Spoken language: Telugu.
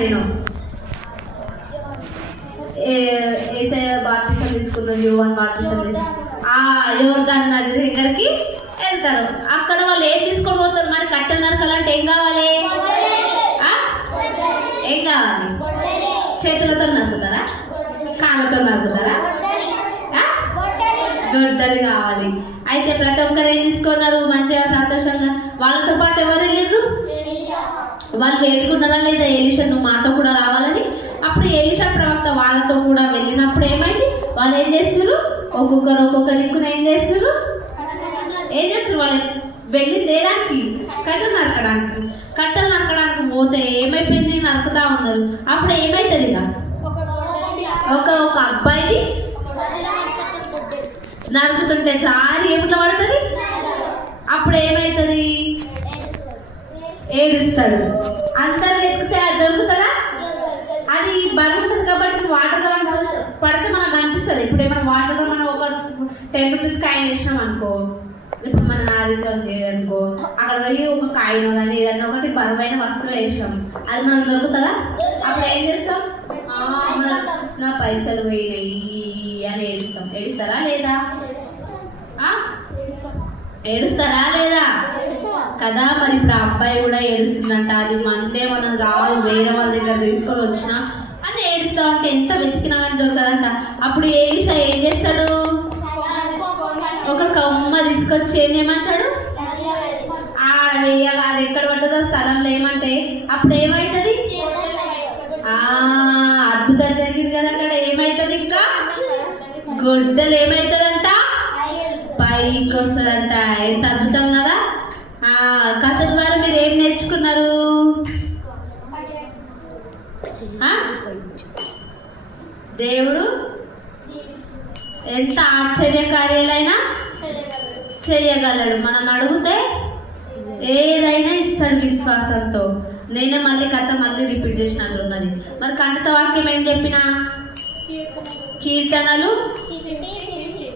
నేను ఏసయ్య బాప్తిసం తీసుకున్నారు, యోహాను బాప్తిసం యోర్దాను నది దగ్గరికి వెళ్తారు. అక్కడ వాళ్ళు ఏం తీసుకొని పోతారు? మరి కట్టె నరకాలంటే ఏం కావాలి? ఏం కావాలి? చేతులతో నరుకుతారా? కాళ్ళతో నరుకుతారా? గొడ్డలు కావాలి. అయితే ప్రతి ఒక్కరు ఏం తీసుకున్నారు? మంచిగా సంతోషంగా. వాళ్ళతో పాటు ఎవరు వెళ్ళారు? వాళ్ళు వేడుకున్నారా లేదా? ఎలీషా నువ్వు మాతో కూడా రావాలని. అప్పుడు ఎలీషా ప్రవక్త వాళ్ళతో కూడా వెళ్ళినప్పుడు ఏమైంది? వాళ్ళు ఏం చేస్తారు? ఒక్కొక్క దిక్కున ఏం చేస్తారు? వాళ్ళు వెళ్ళింది దేనికి? కట్టెలు నరకడానికి పోతే ఏమైపోయింది? నరుకుతా ఉన్నారు. అప్పుడు ఏమైతుంది? ఇక ఒక అబ్బాయిని నరుకుతుంటే చారి ఏమిట్లో పడుతుంది. అప్పుడు ఏమవుతుంది? ఏడుస్తాడు. అందరు వెతికితే అది దొరుకుతుందా? అది బరువు ఉంటుంది కాబట్టి వాటర్లో పడితే మనకు అనిపిస్తుంది. ఇప్పుడు ఏమైనా వాటర్లో మనం ఒక 10 రూపీస్ కాయిన్ వేసినాం అనుకో, ఇప్పుడు మన ఆరిజన్ అనుకో, అక్కడ పోయి ఒక కాయిన్ కానీ ఏదన్నా ఒకటి బరువైన వస్తువు వేసాం, అది మనకు దొరుకుతుందా? అప్పుడు ఏం చేస్తాం? నా పైసలు పోయినాయి అని ఏడుస్తారా లేదా? ఏడుస్తారా లేదా కదా? మరి ఇప్పుడు ఆ అబ్బాయి కూడా ఏడుస్తుందంట. అది మనదే మనది కావాలి, వేరే వాళ్ళ దగ్గర తీసుకొని వచ్చినా అని ఏడుస్తా ఉంటే ఎంత వెతికినా కానీ దొరకదంట. అప్పుడు ఎలీషా ఏం చేస్తాడు? ఒక కొమ్మ తీసుకొచ్చి ఏమంటాడు? ఆడ వేయాలి. అది ఎక్కడ పడ్డదో స్థలంలో ఏమంటే అప్పుడు ఏమవుతుంది? అద్భుతం జరిగింది కదా అక్కడ. ఏమవుతుంది? ఇంకా గొడ్డలు ఏమవుతుందంట? పైకి వస్తుందంట. ఎంత అద్భుతం కదా! కథ ద్వారా మీరు ఏం నేర్చుకున్నారు? దేవుడు ఎంత ఆశ్చర్యకార్యాలైనా చేయగలడు. మనం అడిగితే ఏదైనా ఇస్తాడు విశ్వాసంతో. నేనే కథ మళ్ళీ రిపీట్ చేసినట్లున్నది. మరి కంఠత వాక్యం ఏం చెప్పినా? కీర్తనలు